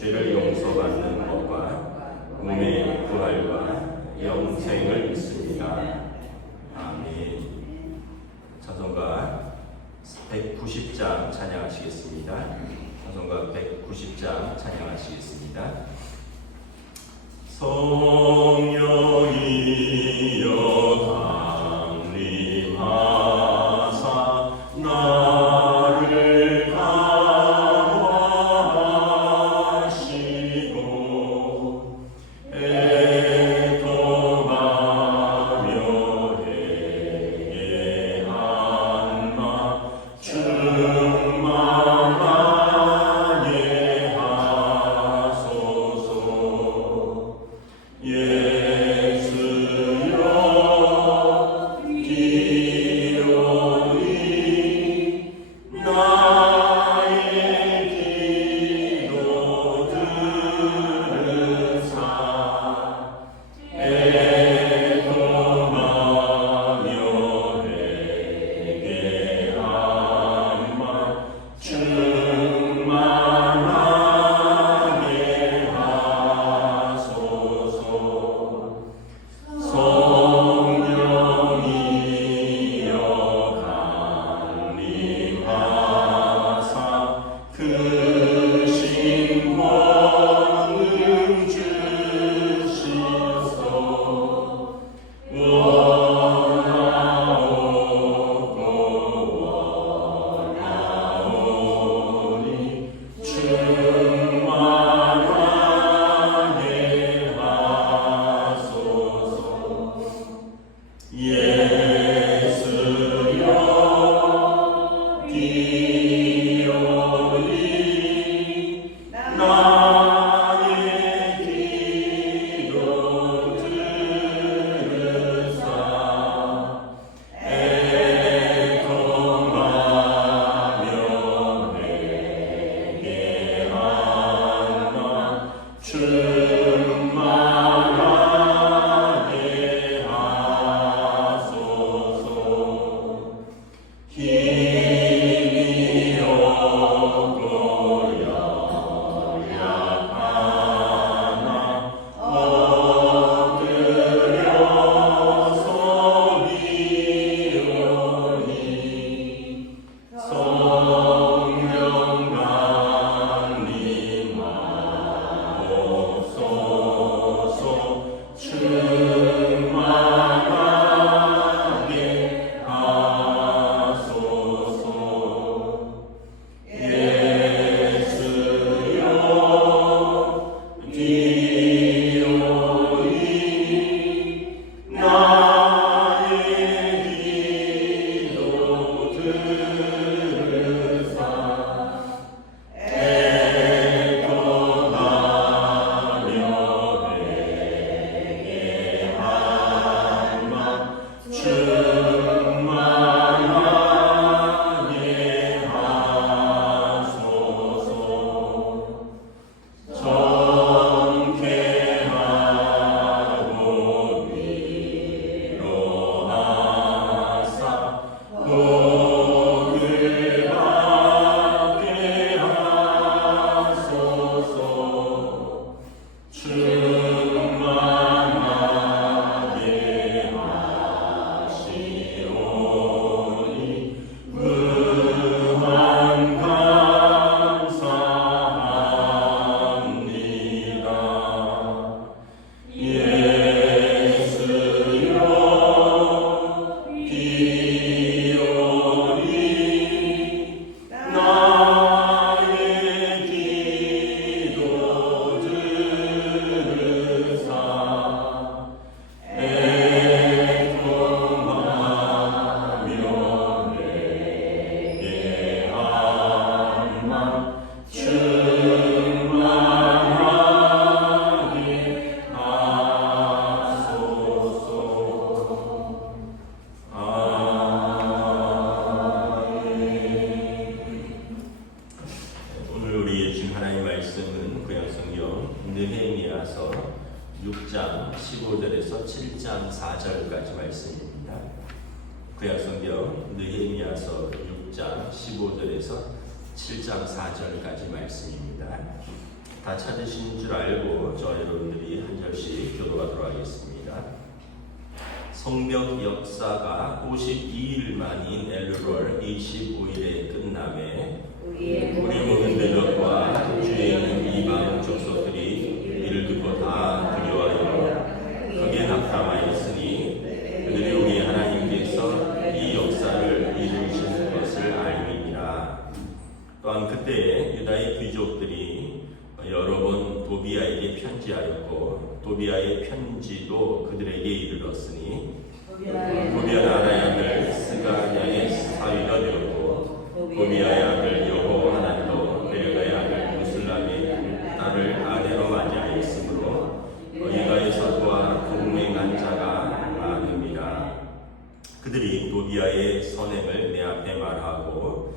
죄를 용서받는 15절에서 7장 4절까지 말씀입니다. 다 찾으신 줄 알고 저 여러분들이 한 절씩 교도하도록 하겠습니다. 성벽 역사가 52일 만인 엘루롤 25일에 끝남에 우리 모든 민족과 주에 있는 이방 족속들이 이를 듣고 다 두려워하여 크게 낙담하였으니 그들이 우리 하나님께서 이 역사를 이루시는 것을 알미니라. 또한 그때 유다의 귀족들이 여러 번 도비아에게 도비아의 편지도 그들에게 이르렀으니 도비아는 아나의 아들 스가냐의 사위가 되었고 도비아의 아들 여호 하나님도 베레가의 아들 무슬람의 딸을 아내로 맞이하였으므로 또 동맹한 자가 많음이라. 그들이 도비아의 선행을 내 앞에 말하고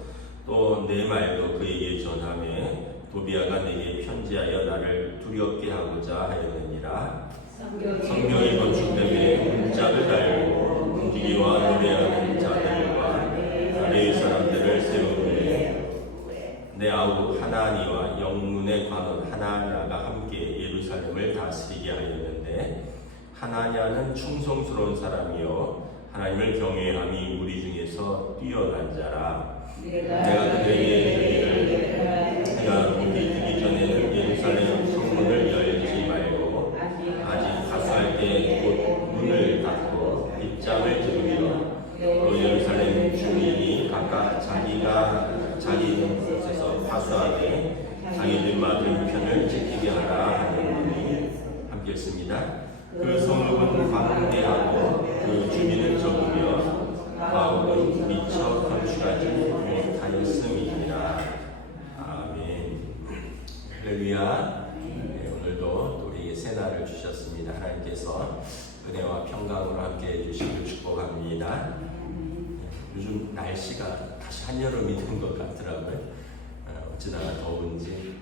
또 내 말도 그에게 전하며 도비아가 내게 편지하여 나를 두렵게 하고자 하였느니라. 성경이 건축됨에 문짝을 달고 움직이와 노래하는 자들과 레위 사람들을 세우니 내 아우 하나니와 영문의 관원 하나냐가 함께 예루살렘을 다스리게 하였는데 하나냐는 충성스러운 사람이요 하나님을 경외함이 우리 중에서 뛰어난 자라. 내가 그들에게 이르기를 내가 우리 듣기 전에는 예루살렘 성문을 열지 말고 아직 가수할 때 곧 문을 빗장을 들으며 또 예루살렘 주민이 각각 자기가 자기 곳에서 파수하되 자기들 맡은 편을 지키게 하라 하느니 함께 읽습니다. 그 성읍은 광대하고 그 주민은 적으며 마음은 미처 건축하지 못하였음이니라. 함께 해주시길 축복합니다. 요즘 날씨가 다시 한여름이 된 것 같더라고요. 어, 어찌나 더운지.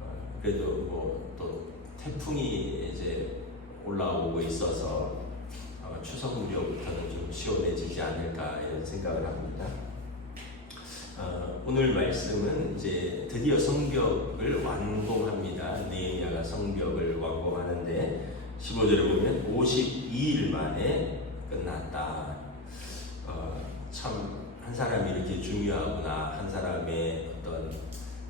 어, 그래도 뭐 또 태풍이 이제 올라오고 있어서 어, 추석 무렵부터는 좀 시원해지지 않을까 이런 생각을 합니다. 어, 오늘 말씀은 이제 드디어 성벽을 완공합니다. 네헤미야가 성벽을 완공하는데 15절에 보면 52일 만에 끝났다. 어, 참 한 사람이 이렇게 중요하구나. 한 사람의 어떤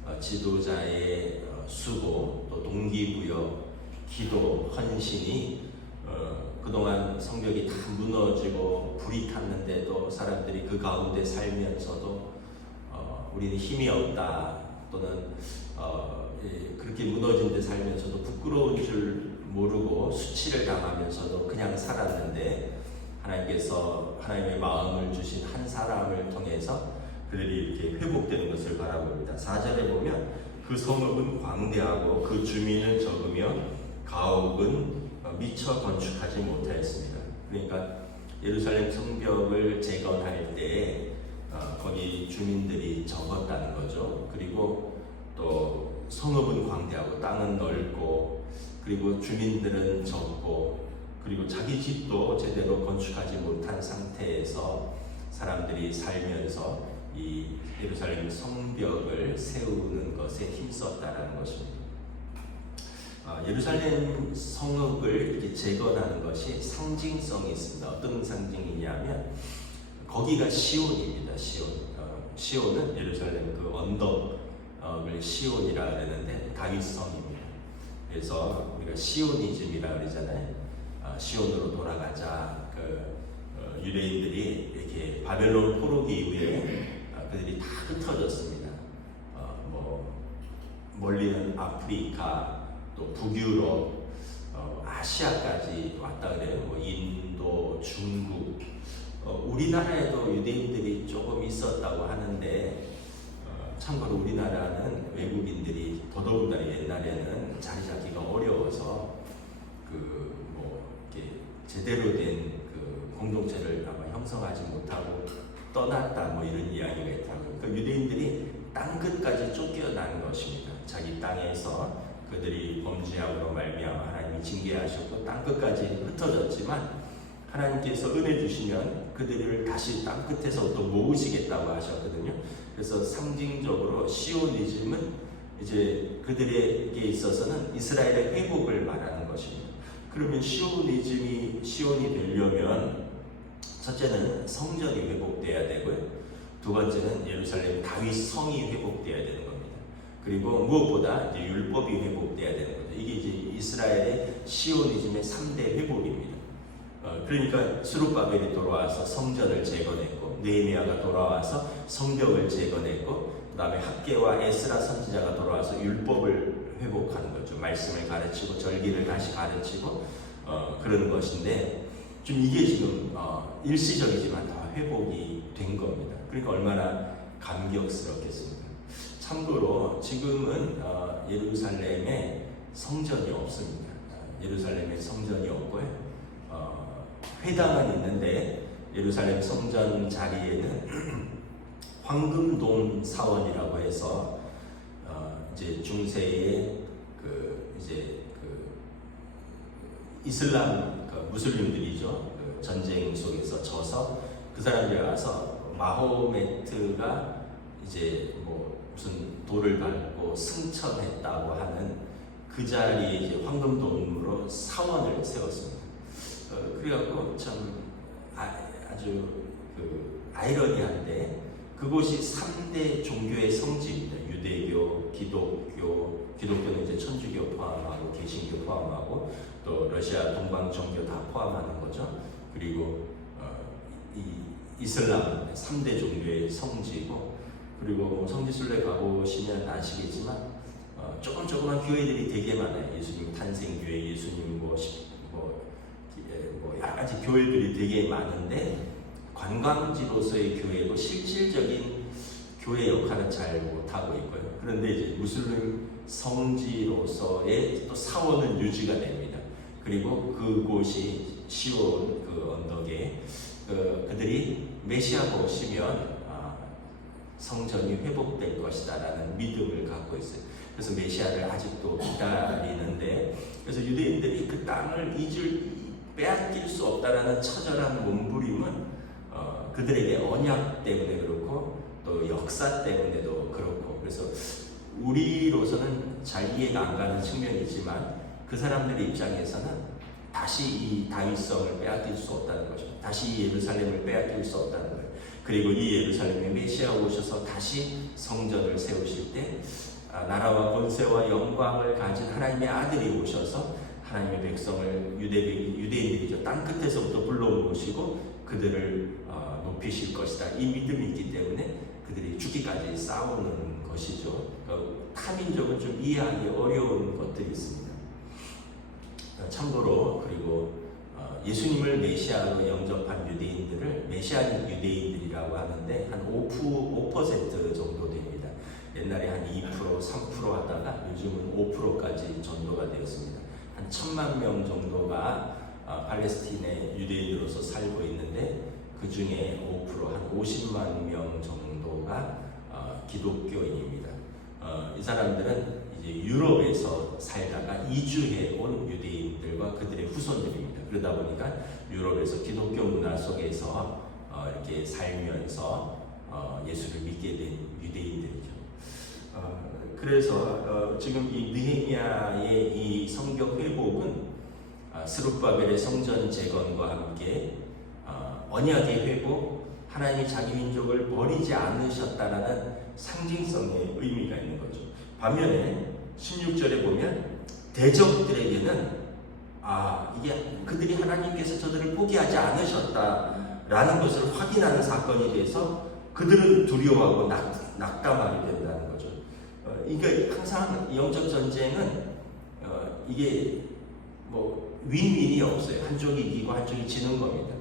어, 지도자의 어, 수고 또 동기부여, 기도, 헌신이 어, 그동안 성벽이 다 무너지고 불이 탔는데도 사람들이 그 가운데 살면서도 어, 우리는 힘이 없다 또는 어, 예, 그렇게 무너진 데 살면서도 부끄러운 줄 모르고 수치를 당하면서도 그냥 살았는데 하나님께서 하나님의 마음을 주신 한 사람을 통해서 그들이 이렇게 회복되는 것을 바라봅니다. 4절에 보면 그 성읍은 광대하고 그 주민은 적으며 가옥은 어, 미처 건축하지 못하였습니다. 그러니까 예루살렘 성벽을 재건할 때 어, 거기 주민들이 적었다는 거죠. 그리고 또 성읍은 광대하고 땅은 넓고 그리고 주민들은 적고 그리고 자기 집도 제대로 건축하지 못한 상태에서 사람들이 살면서 이 예루살렘 성벽을 세우는 것에 힘썼다라는 것입니다. 아, 예루살렘 성읍을 이렇게 재건하는 것이 상징성이 있습니다. 어떤 상징이냐면 거기가 시온입니다. 시온. 어, 시온은 예루살렘 그 언덕을 시온이라 그러는데 다윗성입니다. 그래서 우리가 시오니즘이라 그러잖아요. 어, 시온으로 돌아가자. 그 어, 유대인들이 이렇게 바벨론 포로기 이후에 어, 그들이 다 흩어졌습니다. 어, 뭐 멀리는 아프리카, 또 북유럽, 어, 아시아까지 왔다 그래요. 뭐 인도, 중국. 어, 우리나라에도 유대인들이 조금 있었다고 하는데 어, 참고로 우리나라는 외국인들이 더더군다나 옛날에는 자리 잡기가 어려워서 이렇게 제대로 된 그 공동체를 아마 형성하지 못하고 떠났다 뭐 이런 이야기가 있다고. 그러니까 유대인들이 땅 끝까지 쫓겨난 것입니다. 자기 땅에서 그 그들이 범죄함으로 말미암아 하나님이 징계하셨고 땅 끝까지 흩어졌지만 하나님께서 은혜 주시면 그들을 다시 땅 끝에서부터 모으시겠다고 하셨거든요. 그래서 상징적으로 시오니즘은 이제 그들에게 있어서는 이스라엘의 회복을 말하는 것입니다. 그러면 시오니즘이 시온이 되려면 첫째는 성전이 회복돼야 되고요. 두 번째는 예루살렘 다윗 성이 회복돼야 되는 겁니다. 그리고 무엇보다 이제 율법이 회복돼야 되는 거죠. 이게 이제 이스라엘의 시오니즘의 3대 회복입니다. 어, 그러니까 수르바벨이 돌아와서 성전을 재건했고 느헤미야가 돌아와서 성벽을 재건했고 그다음에 학계와 에스라 선지자가 돌아와서 율법을 회복하는 거죠. 말씀을 가르치고 절기를 다시 가르치고 어, 그런 것인데 좀 이게 지금 어, 일시적이지만 다 회복이 된 겁니다. 그러니까 얼마나 감격스럽겠습니까? 참고로 지금은 어, 예루살렘에 성전이 없습니다. 어, 예루살렘에 성전이 없고요. 어, 회당은 있는데 예루살렘 성전 자리에는 황금돔 사원이라고 해서 어, 이제 중세의 그 이제 그 이슬람 그 무슬림들이죠 그 전쟁 속에서 져서 그 사람들이 와서 마호메트가 이제 뭐 무슨 돌을 밟고 승천했다고 하는 그 자리에 이제 황금돔으로 사원을 세웠습니다. 어, 그래갖고 참 아, 아주 그 아이러니한데 그곳이 3대 종교의 성지입니다. 유대교, 기독교, 기독교는 이제 천주교 포함하고 개신교 포함하고 또 러시아 동방 종교 다 포함하는 거죠. 그리고 어, 이 이슬람 3대 종교의 성지고 그리고 뭐 성지순례 가보시면 아시겠지만 어, 조금 조그만 교회들이 되게 많아요. 예수님 탄생교회, 예수님 뭐, 시- 뭐, 예, 뭐 여러 가지 교회들이 되게 많은데 관광지로서의 교회고 실질적인 교회 역할은 잘 못하고 있고요. 그런데 이제 무슬림 성지로서의 또 사원은 유지가 됩니다. 그리고 그곳이 시온 그 언덕에 그, 그들이 메시아가 오시면 아, 성전이 회복될 것이다라는 믿음을 갖고 있어요. 그래서 메시아를 아직도 기다리는데 그래서 유대인들이 그 땅을 잊을 빼앗길 수 없다라는 처절한 몸부림은 어, 그들에게 언약 때문에 그렇고 또 역사 때문에도 그렇고 그래서 우리로서는 잘 이해가 안 가는 측면이지만 그 사람들의 입장에서는 다시 이 다윗성을 빼앗길 수 없다는 것입니다. 다시 이 예루살렘을 빼앗길 수 없다는 거예요. 그리고 이 예루살렘에 메시아 오셔서 다시 성전을 세우실 때 아, 나라와 권세와 영광을 가진 하나님의 아들이 오셔서 하나님의 백성을 유대 유대인들이죠 땅 끝에서부터 불러 모으시고 그들을 어, 높이실 것이다 이 믿음이 있기 때문에 그들이 죽기까지 싸우는 것이죠. 그러니까 타민족은 좀 이해하기 어려운 것들이 있습니다. 어, 참고로 그리고 어, 예수님을 메시아로 영접한 유대인들을 메시아nik 유대인들이라고 하는데 한 5%, 5% 정도 됩니다. 옛날에 한 2%, 3% 하다가 요즘은 5%까지 전도가 되었습니다. 한 천만 명 정도가 어, 팔레스틴의 유대인으로서 살고 있는데 그 중에 5%한 50만 명 정도가 어, 기독교인입니다. 어, 이 사람들은 이제 유럽에서 살다가 이주해 온 유대인들과 그들의 후손들입니다. 그러다 보니까 유럽에서 기독교 문화 속에서 어, 이렇게 살면서 어, 예수를 믿게 된 유대인들이죠. 어, 그래서 어, 지금 이 느헤미야의 이 성경 회복은 아, 스룹바벨의 성전 재건과 함께 어, 언약의 회복, 하나님이 자기 민족을 버리지 않으셨다라는 상징성의 의미가 있는 거죠. 반면에 16절에 보면 대적들에게는 아 이게 그들이 하나님께서 저들을 포기하지 않으셨다라는 것을 확인하는 사건이 돼서 그들은 두려워하고 낙, 낙담하게 된다는 거죠. 어, 그러니까 항상 영적 전쟁은 어, 이게 뭐 윈윈이 없어요. 한쪽이 이기고 한쪽이 지는 겁니다.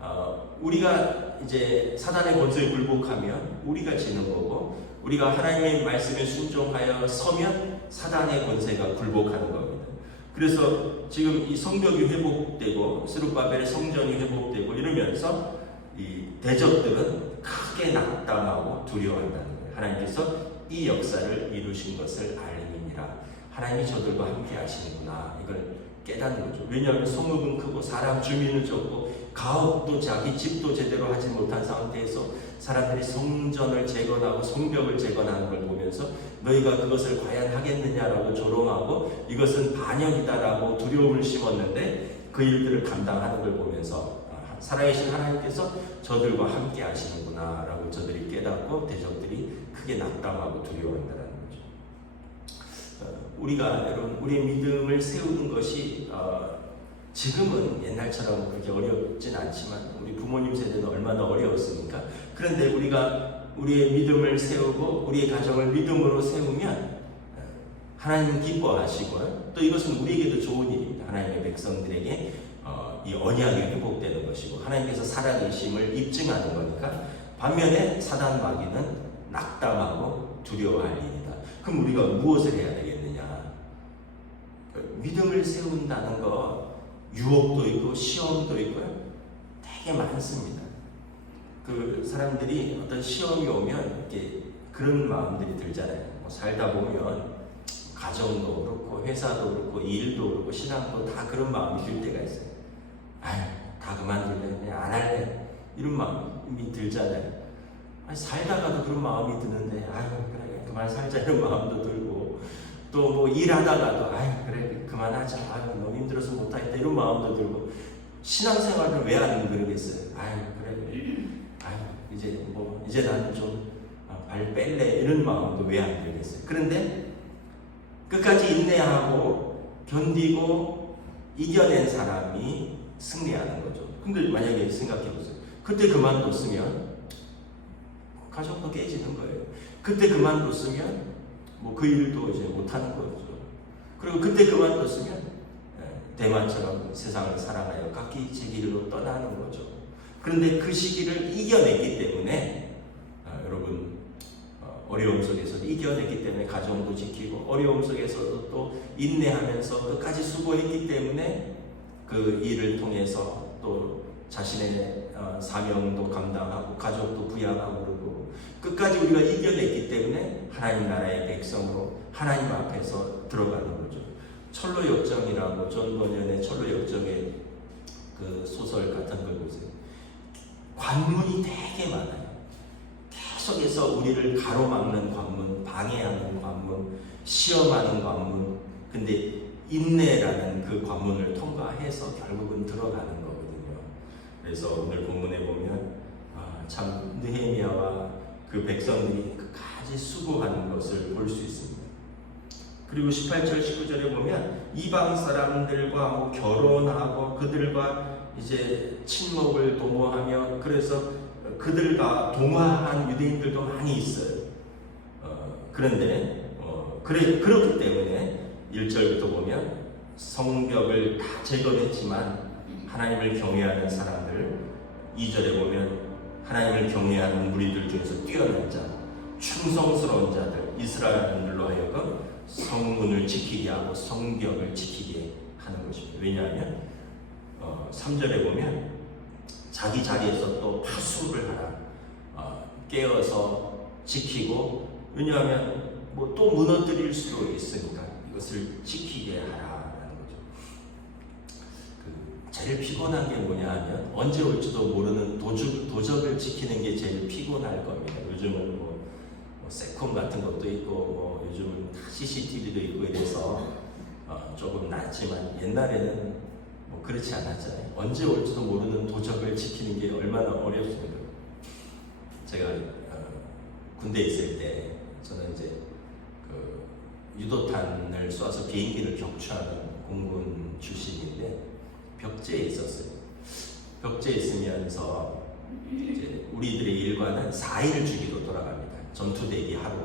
어, 우리가 이제 사단의 권세에 굴복하면 우리가 지는 거고 우리가 하나님의 말씀에 순종하여 서면 사단의 권세가 굴복하는 겁니다. 그래서 지금 이 성벽이 회복되고 스룹바벨의 성전이 회복되고 이러면서 이 대적들은 크게 낙담하고 두려워한다는 거예요. 하나님께서 이 역사를 이루신 것을 알림이라. 하나님이 저들과 함께 하시는구나 이걸 깨닫는 거죠. 왜냐하면 소문은 크고 사람 주민은 적고 가옥도 자기 집도 제대로 하지 못한 상태에서 사람들이 성전을 재건하고 성벽을 재건하는 걸 보면서 너희가 그것을 과연 하겠느냐라고 조롱하고 이것은 반역이다라고 두려움을 심었는데 그 일들을 감당하는 걸 보면서 아, 살아계신 하나님께서 저들과 함께 하시는구나라고 저들이 깨닫고 대적들이 크게 낙담하고 두려워한다는 거죠. 어, 우리가 여러분 우리의 믿음을 세우는 것이 어, 지금은 옛날처럼 그렇게 어렵진 않지만 우리 부모님 세대는 얼마나 어려웠습니까? 그런데 우리가 우리의 믿음을 세우고 우리의 가정을 믿음으로 세우면 어, 하나님 기뻐하시고 또 이것은 우리에게도 좋은 일입니다. 하나님의 백성들에게 어, 이 언약이 회복되는 것이고 하나님께서 살아계심을 입증하는 거니까 반면에 사단 마귀는 낙담하고 두려워할 일이다. 그럼 우리가 무엇을 해야 되겠느냐? 그 믿음을 세운다는 거 유혹도 있고 시험도 있고요. 되게 많습니다. 그 사람들이 어떤 시험이 오면 이렇게 그런 마음들이 들잖아요. 뭐 살다 보면 가정도 그렇고 회사도 그렇고 일도 그렇고 신앙도 다 그런 마음이 들 때가 있어요. 아유 다 그만둘래 안 할래 이런 마음이 들잖아요. 아니, 살다가도 그런 마음이 드는데 아유 그래 그만 살자 이런 마음도 들고 또 뭐 일하다가도 아유 그만하자 아유 너무 힘들어서 못하겠다 이런 마음도 들고 신앙생활을 왜 안 그러겠어요? 아유 그래 아유 이제 뭐 이제 나는 좀 발 뺄래 이런 마음도 왜안 들겠어요? 그런데 끝까지 인내하고 견디고 이겨낸 사람이 승리하는 거죠. 근데 만약에 생각해 보세요. 그때 그만뒀으면 가정도 깨지는 거예요. 그때 그만뒀으면 뭐 그 일도 이제 못하는 거죠. 그리고 그때 그만뒀으면 예, 대만처럼 세상을 사랑하여 각기 제 길로 떠나는 거죠. 그런데 그 시기를 이겨냈기 때문에 아, 여러분 어, 어려움 속에서 이겨냈기 때문에 가정도 지키고 어려움 속에서도 또 인내하면서 끝까지 수고했기 때문에 그 일을 통해서 또 자신의 어, 사명도 감당하고 가족도 부양하고 그러고 끝까지 우리가 이겨냈기 때문에 하나님 나라의 백성으로 하나님 앞에서 들어가는 거죠. 철로 역정이라고 존 버년의 철로 역정의 그 소설 같은 걸 보세요. 관문이 되게 많아요. 계속해서 우리를 가로막는 관문, 방해하는 관문, 시험하는 관문. 근데 인내라는 그 관문을 통과해서 결국은 들어가는 거거든요. 그래서 오늘 본문에 보면 아, 참 느헤미야와 그 백성들이 끝까지 수고하는 것을 볼 수 있습니다. 그리고 18절 19절에 보면 이방 사람들과 뭐 결혼하고 그들과 이제 친목을 도모하며 그래서 그들과 동화한 유대인들도 많이 있어요. 어, 그런데 어, 그래 그렇기 때문에 1절부터 보면 성벽을 다 제거했지만 하나님을 경외하는 사람들 2절에 보면 하나님을 경외하는 무리들 중에서 뛰어난 자, 충성스러운 자들 이스라엘들로 하여금 성문을 지키게 하고 성벽을 지키게 하는 것입니다. 왜냐하면 어, 3절에 보면 자기 자리에서 또 파수를 하라. 어, 깨어서 지키고 왜냐하면 뭐 또 무너뜨릴 수도 있으니까 이것을 지키게 하라라는 거죠. 그 제일 피곤한 게 뭐냐 하면 언제 올지도 모르는 도적, 도적을 지키는 게 제일 피곤할 겁니다. 요즘은 뭐, 뭐 세콤 같은 것도 있고 뭐 요즘은 CCTV도 있고 이래서 어, 조금 낫지만 옛날에는 뭐 그렇지 않았잖아요. 언제 올지도 모르는 도적을 지키는 게 얼마나 어렵습니까? 제가 어, 군대에 있을 때 저는 이제 그 유도탄을 쏴서 비행기를 격추하는 공군 출신인데 벽제에 있었어요. 벽제에 있으면서 이제 우리들의 일과는 4일 주기로 돌아갑니다. 전투 대기 하루.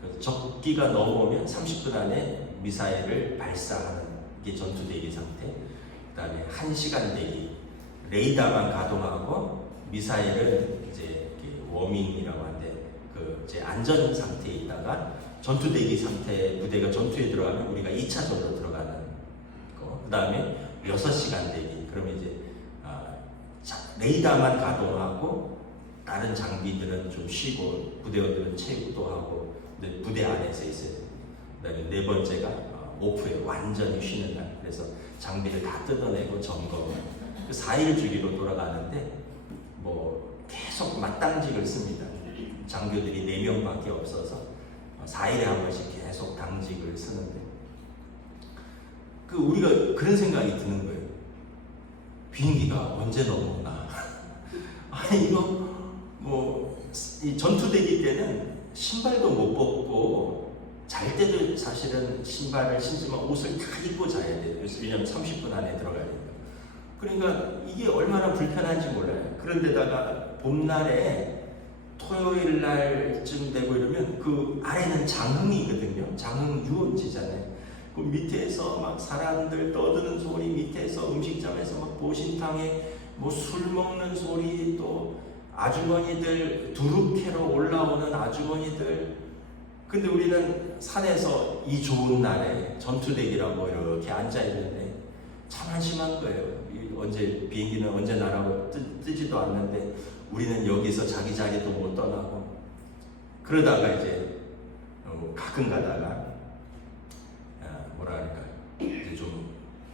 그 적기가 넘어오면 30분 안에 미사일을 발사하는 게 전투 대기 상태. 그 다음에 1시간 대기. 레이더만 가동하고 미사일은 이제 워밍이라고 하는데 그 이제 안전 상태에 있다가 전투 대기 상태 부대가 전투에 들어가면 우리가 2차전으로 들어가는 거. 그 다음에 6시간 대기. 그러면 이제 아, 자, 레이더만 가동하고 다른 장비들은 좀 쉬고 부대원들은 체육도 하고 부대 안에서 있어요. 그다음에 네 번째가 어, 오프에 완전히 쉬는 날. 그래서 장비를 다 뜯어내고 점검. 그 4일 주기로 돌아가는데 뭐 계속 맞당직을 씁니다. 장교들이 4명밖에 없어서 4일에 한 번씩 계속 당직을 쓰는데 그 우리가 그런 생각이 드는 거예요. 비행기가 언제 넘어오나? 아니 이거 뭐 이 전투대기 때는 신발도 못 벗고 잘 때도 사실은 신발을 신지만 옷을 다 입고 자야 돼요. 왜냐면 30분 안에 들어가야 되니까. 그러니까 이게 얼마나 불편한지 몰라요. 그런데다가 봄날에 토요일 날쯤 되고 이러면 그 아래는 장흥이거든요. 장흥 유원지잖아요. 그 밑에서 막 사람들 떠드는 소리, 밑에서 음식점에서 막 보신탕에 뭐 술 먹는 소리, 또 아주머니들 두릅캐로 올라오는 아주머니들. 근데 우리는 산에서 이 좋은 날에 전투대기라고 이렇게 앉아 있는데 참 한심한 거예요. 이 언제 비행기는 언제 날아고 뜨, 뜨지도 않는데 우리는 여기서 자기 자리도 못 떠나고 그러다가 이제 어, 가끔 가다가 아, 뭐랄까 이제 좀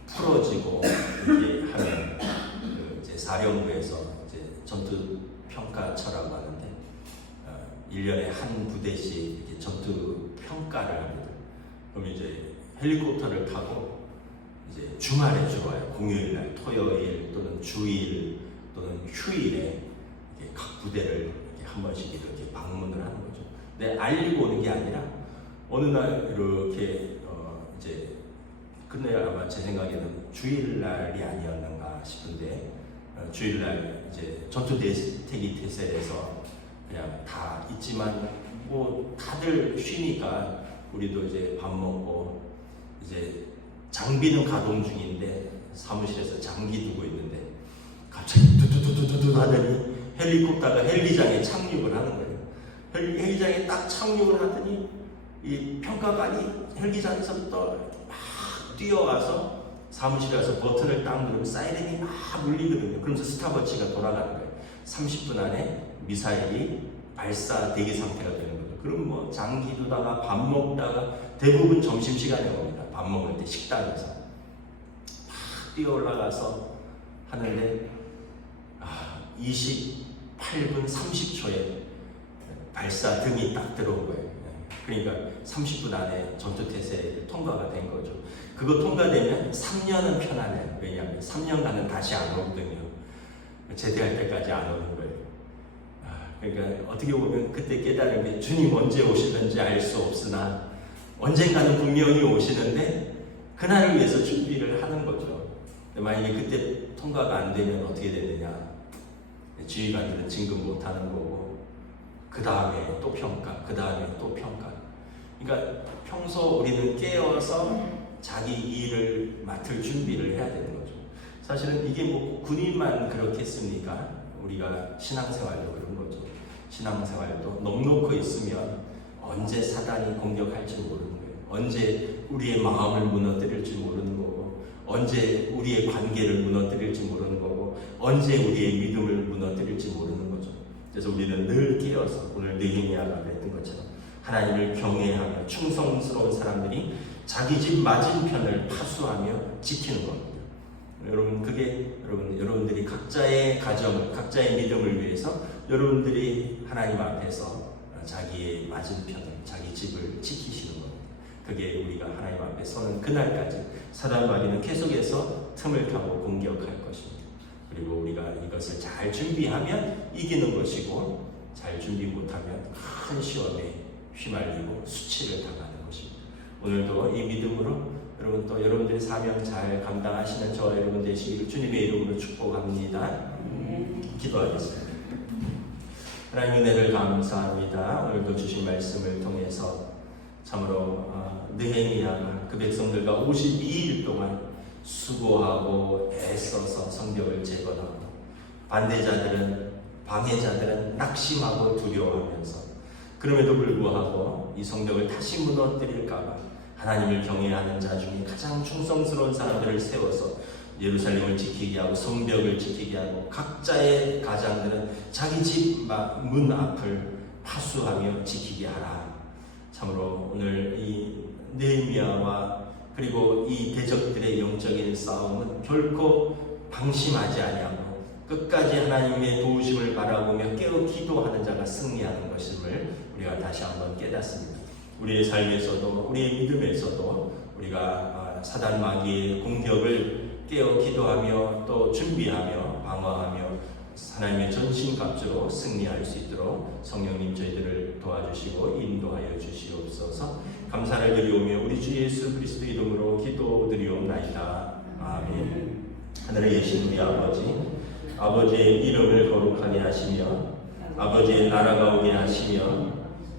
풀어지고 이렇게 하면 그 이제 사령부에서 이제 전투 평가처라고 하는데 어, 1년에 한 부대씩 이렇게 전투 평가를 합니다. 그럼 이제 헬리콥터를 타고 이제 주말에 주로 와요. 공휴일 날, 토요일 또는 주일 또는 휴일에 각 부대를 한 번씩 이렇게 방문을 하는 거죠. 근데 알리고 오는 게 아니라 어느 날 이렇게 어 이제 그날 아마 제 생각에는 주일 날이 아니었는가 싶은데 어 주일날 이제 전투 대기 태세에서 그냥 다 있지만 뭐 다들 쉬니까 우리도 이제 밥 먹고 이제 장비는 가동 중인데 사무실에서 장기 두고 있는데 갑자기 두두두두두 하더니 헬리콥터가 헬기장에 착륙을 하는 거예요. 헬기, 헬기장에 딱 착륙을 하더니 이 평가관이 헬기장에서부터 막 뛰어와서 사무실에 와서 버튼을 딱 누르면 사이렌이 막 울리거든요. 그러면서 스타버치가 돌아가는 거예요. 30분 안에 미사일이 발사 대기 상태가 되는 거죠. 그럼 뭐 장기 두다가 밥 먹다가 대부분 점심 시간에 옵니다. 밥 먹을 때 식당에서 막 뛰어 올라가서 하는데 아, 28분 30초에 발사 등이 딱 들어온 거예요. 그러니까 30분 안에 전투 태세 통과가 된 거죠. 그거 통과되면 3년은 편안해요. 왜냐하면 3년간은 다시 안 오거든요. 제대할 때까지 안 오는 거예요. 아, 그러니까 어떻게 보면 그때 깨달은 게 주님 언제 오시는지 알 수 없으나 언젠가는 분명히 오시는데 그날을 위해서 준비를 하는 거죠. 만약에 그때 통과가 안 되면 어떻게 되느냐? 지휘관들은 진급 못 하는 거고 그 다음에 또 평가, 그 다음에 또 평가. 그러니까 평소 우리는 깨어서 자기 일을 맡을 준비를 해야 되는 거죠. 사실은 이게 뭐 군인만 그렇겠습니까? 우리가 신앙생활도 그런 거죠. 신앙생활도 넉넉히 있으면 언제 사단이 공격할지 모르는 거예요. 언제 우리의 마음을 무너뜨릴지 모르는 거고, 언제 우리의 관계를 무너뜨릴지 모르는 거고, 언제 우리의 믿음을 무너뜨릴지 모르는 거죠. 그래서 우리는 늘 깨어서 오늘 느헤미야가 그랬던 것처럼 하나님을 경외하며 충성스러운 사람들이 자기 집 맞은편을 파수하며 지키는 겁니다. 여러분 그게 여러분 여러분들이 각자의 가정을 각자의 믿음을 위해서 여러분들이 하나님 앞에서 자기의 맞은편을 자기 집을 지키시는 겁니다. 그게 우리가 하나님 앞에 서는 그날까지 사단 마귀는 계속해서 틈을 타고 공격할 것입니다. 그리고 우리가 이것을 잘 준비하면 이기는 것이고 잘 준비 못하면 큰 시험에 휘말리고 수치를 당하는. 오늘도 이 믿음으로 여러분 또 여러분들의 사명 잘 감당하시는 저와 여러분 되시기를 주님의 이름으로 축복합니다. 기도하겠습니다. 하나님 은혜를 감사합니다. 오늘도 주신 말씀을 통해서 참으로 어, 느헤미야가 그 백성들과 52일 동안 수고하고 애써서 성벽을 재건하고 반대자들은 방해자들은 낙심하고 두려워하면서 그럼에도 불구하고 이 성벽을 다시 무너뜨릴까봐 하나님을 경외하는 자 중에 가장 충성스러운 사람들을 세워서 예루살렘을 지키게 하고 성벽을 지키게 하고 각자의 가장들은 자기 집 문 앞을 파수하며 지키게 하라. 참으로 오늘 이 느헤미야와 그리고 이 대적들의 영적인 싸움은 결코 방심하지 아니하고 끝까지 하나님의 도우심을 바라보며 깨어 기도하는 자가 승리하는 것임을 우리가 다시 한번 깨닫습니다. 우리의 삶에서도 우리의 믿음에서도 우리가 아, 사단 마귀의 공격을 깨어 기도하며 또 준비하며 방어하며 하나님의 전신갑주로 승리할 수 있도록 성령님 저희들을 도와주시고 인도하여 주시옵소서. 감사를 드리오며 우리 주 예수 그리스도 이름으로 기도드리옵나이다. 아멘. 하늘에 계신 우리 아버지 아버지의 이름을 거룩하게 하시며 아버지의 나라가 오게 하시며